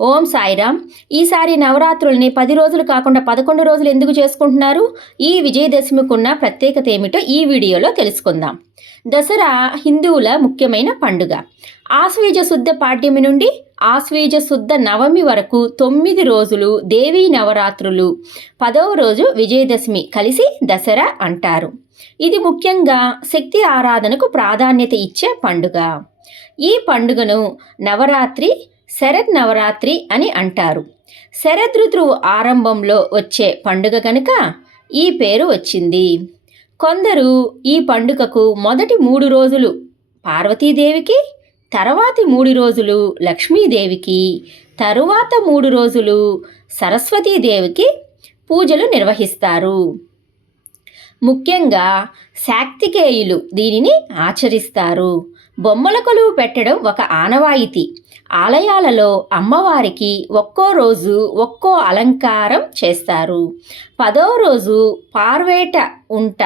ఓం సాయిరామ్. ఈసారి నవరాత్రుల్ని పది రోజులు కాకుండా పదకొండు రోజులు ఎందుకు చేసుకుంటున్నారు? ఈ విజయదశమికున్న ప్రత్యేకత ఏమిటో ఈ వీడియోలో తెలుసుకుందాం. దసరా హిందువుల ముఖ్యమైన పండుగ. ఆశ్వీజ శుద్ధ పాడ్యమి నుండి ఆశ్వీజ శుద్ధ నవమి వరకు తొమ్మిది రోజులు దేవీ నవరాత్రులు. పదవ రోజు విజయదశమి కలిసి దసరా అంటారు. ఇది ముఖ్యంగా శక్తి ఆరాధనకు ప్రాధాన్యత ఇచ్చే పండుగ. ఈ పండుగను నవరాత్రి శరద్ నవరాత్రి అని అంటారు. శరదృతువు ఆరంభంలో వచ్చే పండుగ కనుక ఈ పేరు వచ్చింది. కొందరు ఈ పండుగకు మొదటి మూడు రోజులు పార్వతీదేవికి తర్వాతి మూడు రోజులు లక్ష్మీదేవికి తరువాత మూడు రోజులు సరస్వతీదేవికి పూజలు నిర్వహిస్తారు. ముఖ్యంగా శాక్తికేయులు దీనిని ఆచరిస్తారు. బొమ్మల కొలువు పెట్టడం ఒక ఆనవాయితీ. ఆలయాలలో అమ్మవారికి ఒక్కో రోజు ఒక్కో అలంకారం చేస్తారు. పదో రోజు పార్వేట ఉంట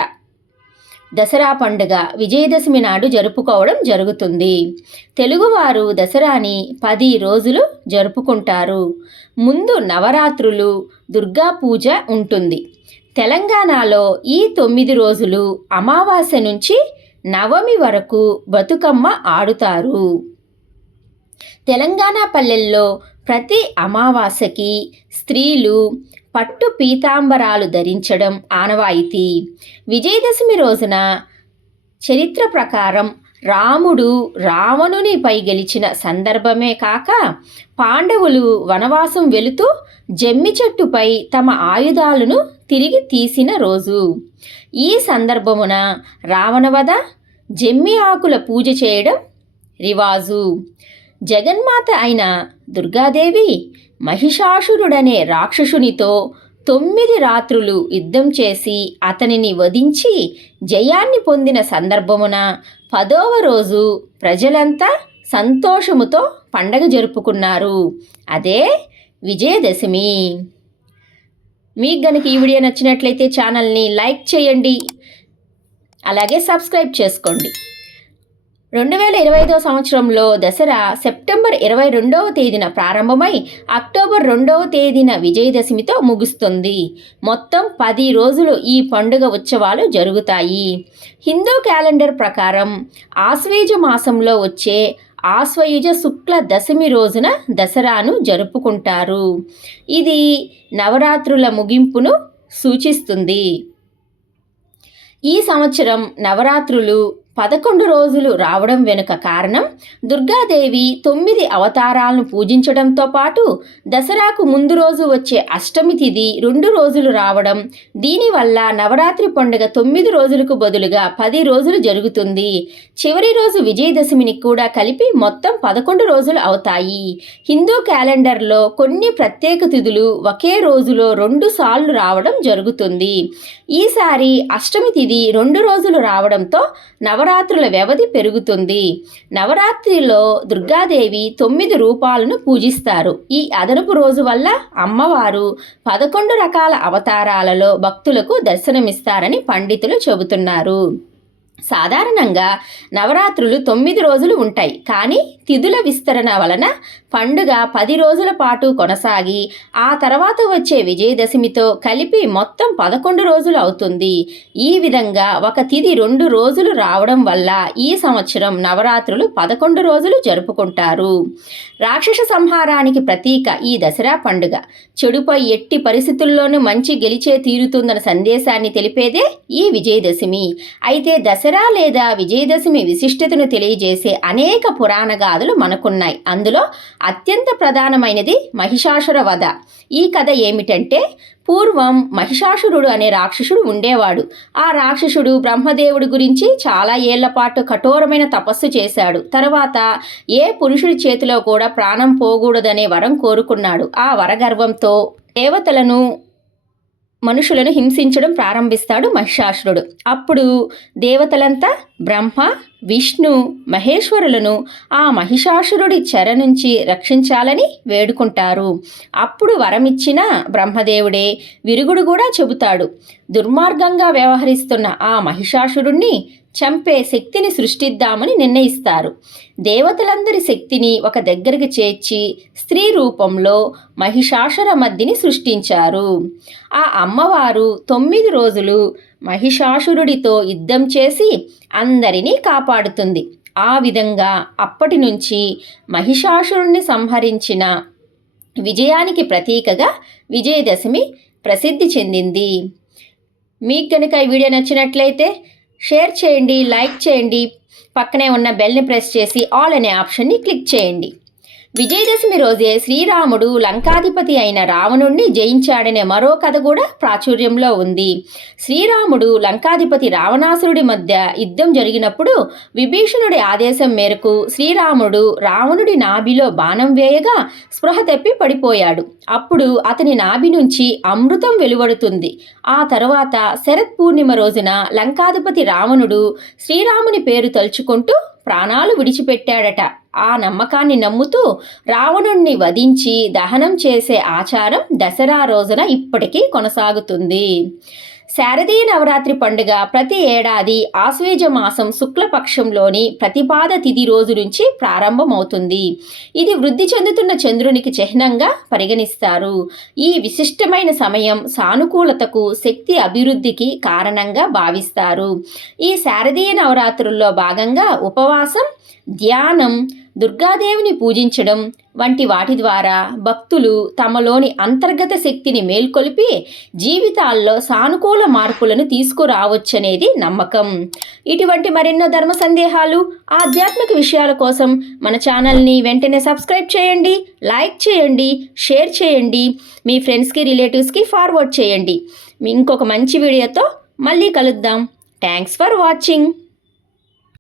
దసరా పండుగ విజయదశమి నాడు జరుపుకోవడం జరుగుతుంది. తెలుగువారు దసరాని పది రోజులు జరుపుకుంటారు. ముందు నవరాత్రులు దుర్గా పూజ ఉంటుంది. తెలంగాణలో ఈ తొమ్మిది రోజులు అమావాస్య నుంచి నవమి వరకు బతుకమ్మ ఆడుతారు. తెలంగాణ పల్లెల్లో ప్రతి అమావాస్యకి స్త్రీలు పట్టు పీతాంబరాలు ధరించడం ఆనవాయితీ. విజయదశమి రోజున చరిత్ర ప్రకారం రాముడు రావణునిపై గెలిచిన సందర్భమే కాక పాండవులు వనవాసం వెళుతూ జమ్మి చెట్టుపై తమ ఆయుధాలను తిరిగి తీసిన రోజు. ఈ సందర్భమున రావణవధ జమ్మి ఆకుల పూజ చేయడం రివాజు. జగన్మాత అయిన దుర్గాదేవి మహిషాసురుడనే రాక్షసునితో తొమ్మిది రాత్రులు యుద్ధం చేసి అతనిని వధించి జయాన్ని పొందిన సందర్భమున పదవ రోజు ప్రజలంతా సంతోషముతో పండగ జరుపుకున్నారు. అదే విజయదశమి. మీకు గనుక ఈ వీడియో నచ్చినట్లయితే ఛానల్ని లైక్ చేయండి. అలాగే సబ్స్క్రైబ్ చేసుకోండి. రెండు వేల ఇరవై ఐదో సంవత్సరంలో దసరా సెప్టెంబర్ ఇరవై రెండవ తేదీన ప్రారంభమై అక్టోబర్ రెండవ తేదీన విజయదశమితో ముగుస్తుంది. మొత్తం పది రోజులు ఈ పండుగ ఉత్సవాలు జరుగుతాయి. హిందూ క్యాలెండర్ ప్రకారం ఆశ్వేజ మాసంలో వచ్చే ఆశ్వయుజ శుక్ల దశమి రోజున దసరాను జరుపుకుంటారు. ఇది నవరాత్రుల ముగింపును సూచిస్తుంది. ఈ సంవత్సరం నవరాత్రులు పదకొండు రోజులు రావడం వెనుక కారణం దుర్గాదేవి తొమ్మిది అవతారాలను పూజించడంతో పాటు దసరాకు ముందు రోజు వచ్చే అష్టమి తిథి రెండు రోజులు రావడం దీనివల్ల నవరాత్రి పండుగ తొమ్మిది రోజులకు బదులుగా పది రోజులు జరుగుతుంది. చివరి రోజు విజయదశమిని కూడా కలిపి మొత్తం పదకొండు రోజులు అవుతాయి. హిందూ క్యాలెండర్లో కొన్ని ప్రత్యేక తిథులు ఒకే రోజులో రెండు సార్లు రావడం జరుగుతుంది. ఈసారి అష్టమి తిథి రెండు రోజులు రావడంతో నవ నవరాత్రుల వ్యవధి పెరుగుతుంది. నవరాత్రిలో దుర్గాదేవి తొమ్మిది రూపాలను పూజిస్తారు. ఈ అదనపు రోజు వల్ల అమ్మవారు పదకొండు రకాల అవతారాలలో భక్తులకు దర్శనమిస్తారని పండితులు చెబుతున్నారు. సాధారణంగా నవరాత్రులు తొమ్మిది రోజులు ఉంటాయి. కానీ తిథుల విస్తరణ వలన పండుగ పది రోజుల పాటు కొనసాగి ఆ తర్వాత వచ్చే విజయదశమితో కలిపి మొత్తం పదకొండు రోజులు అవుతుంది. ఈ విధంగా ఒక తిథి రెండు రోజులు రావడం వల్ల ఈ సంవత్సరం నవరాత్రులు పదకొండు రోజులు జరుపుకుంటారు. రాక్షస సంహారానికి ప్రతీక ఈ దసరా పండుగ. చెడుపై ఎట్టి పరిస్థితుల్లోనూ మంచి గెలిచే తీరుతుందన్న సందేశాన్ని తెలిపేదే ఈ విజయదశమి. అయితే దసరా లేదా విజయదశమి విశిష్టతను తెలియజేసే అనేక పురాణ గాథలు మనకున్నాయి. అందులో అత్యంత ప్రధానమైనది మహిషాసుర వధ. ఈ కథ ఏమిటంటే పూర్వం మహిషాసురుడు అనే రాక్షసుడు ఉండేవాడు. ఆ రాక్షసుడు బ్రహ్మదేవుడి గురించి చాలా ఏళ్ళ పాటు కఠోరమైన తపస్సు చేశాడు. తర్వాత ఏ పురుషుడి చేతిలో కూడా ప్రాణం పోకూడదనే వరం కోరుకున్నాడు. ఆ వరగర్వంతో దేవతలను మనుషులను హింసించడం ప్రారంభిస్తాడు మహిషాసురుడు. అప్పుడు దేవతలంతా బ్రహ్మ విష్ణు మహేశ్వరులను ఆ మహిషాసురుడి చెర నుంచి రక్షించాలని వేడుకుంటారు. అప్పుడు వరమిచ్చిన బ్రహ్మదేవుడే విరుగుడు కూడా చెబుతాడు. దుర్మార్గంగా వ్యవహరిస్తున్న ఆ మహిషాసురుణ్ణి చంపే శక్తిని సృష్టిద్దామని నిర్ణయిస్తారు. దేవతలందరి శక్తిని ఒక దగ్గరకు చేర్చి స్త్రీ రూపంలో మహిషాసుర మద్దిని సృష్టించారు. ఆ అమ్మవారు తొమ్మిది రోజులు మహిషాసురుడితో యుద్ధం చేసి అందరినీ కాపాడుతుంది. ఆ విధంగా అప్పటి నుంచి మహిషాసురుణ్ణి సంహరించిన విజయానికి ప్రతీకగా విజయదశమి ప్రసిద్ధి చెందింది. మీకు కనుక ఈ వీడియో నచ్చినట్లయితే షేర్ చేయండి లైక్ చేయండి. పక్కనే ఉన్న బెల్ని ప్రెస్ చేసి ఆల్ అనే ఆప్షన్ని క్లిక్ చేయండి. విజయదశమి రోజే శ్రీరాముడు లంకాధిపతి అయిన రావణుణ్ణి జయించాడనే మరో కథ కూడా ప్రాచుర్యంలో ఉంది. శ్రీరాముడు లంకాధిపతి రావణాసురుడి మధ్య యుద్ధం జరిగినప్పుడు విభీషణుడి ఆదేశం మేరకు శ్రీరాముడు రావణుడి నాభిలో బాణం వేయగా స్పృహ తెప్పి పడిపోయాడు. అప్పుడు అతని నాభి నుంచి అమృతం వెలువడుతుంది. ఆ తరువాత శరత్ పూర్ణిమ రోజున లంకాధిపతి రావణుడు శ్రీరాముని పేరు తలుచుకుంటూ ప్రాణాలు విడిచిపెట్టాడట. ఆ నమ్మకాన్ని నమ్ముతూ రావణుణ్ణి వధించి దహనం చేసే ఆచారం దసరా రోజున ఇప్పటికీ కొనసాగుతుంది. శారదీయ నవరాత్రి పండుగ ప్రతి ఏడాది ఆశ్వేజ మాసం శుక్లపక్షంలోని ప్రతిపాద తిథి రోజు నుంచి ప్రారంభమవుతుంది. ఇది వృద్ధి చెందుతున్న చంద్రునికి చిహ్నంగా పరిగణిస్తారు. ఈ విశిష్టమైన సమయం సానుకూలతకు శక్తి అభివృద్ధికి కారణంగా భావిస్తారు. ఈ శారదీయ నవరాత్రుల్లో భాగంగా ఉపవాసం ధ్యానం దుర్గాదేవిని పూజించడం వంటి వాటి ద్వారా భక్తులు తమలోని అంతర్గత శక్తిని మేల్కొలిపి జీవితాల్లో సానుకూల మార్పులను తీసుకురావచ్చనేది నమ్మకం. ఇటువంటి మరెన్నో ధర్మ సందేహాలు ఆధ్యాత్మిక విషయాల కోసం మన ఛానల్ని వెంటనే సబ్స్క్రైబ్ చేయండి లైక్ చేయండి షేర్ చేయండి మీ ఫ్రెండ్స్కి రిలేటివ్స్కి ఫార్వర్డ్ చేయండి. ఇంకొక మంచి వీడియోతో మళ్ళీ కలుద్దాం. Thanks for watching.